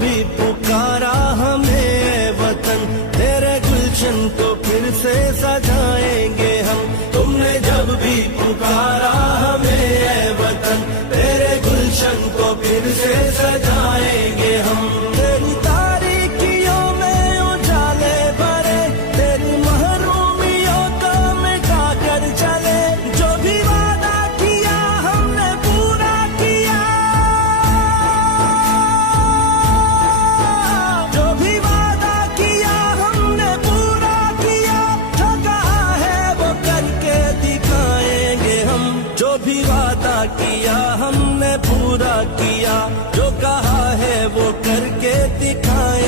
भी पुकारा हमें वतन, तेरे गुलशन को फिर से सजाएंगे हम। तुमने जब भी पुकारा हमें वतन, तेरे गुलशन को फिर से सजाएंगे हम। तेरी तारीकियों में उजाले भरे, तेरी महरूमियों को मिटा कर चले। जो भी वादा किया हमने पूरा किया, जो भी वादा किया हमने पूरा किया। जो कहा है वो करके दिखाएंगे हम। जो भी वादा किया हमने पूरा किया, जो कहा है वो करके दिखाएंगे।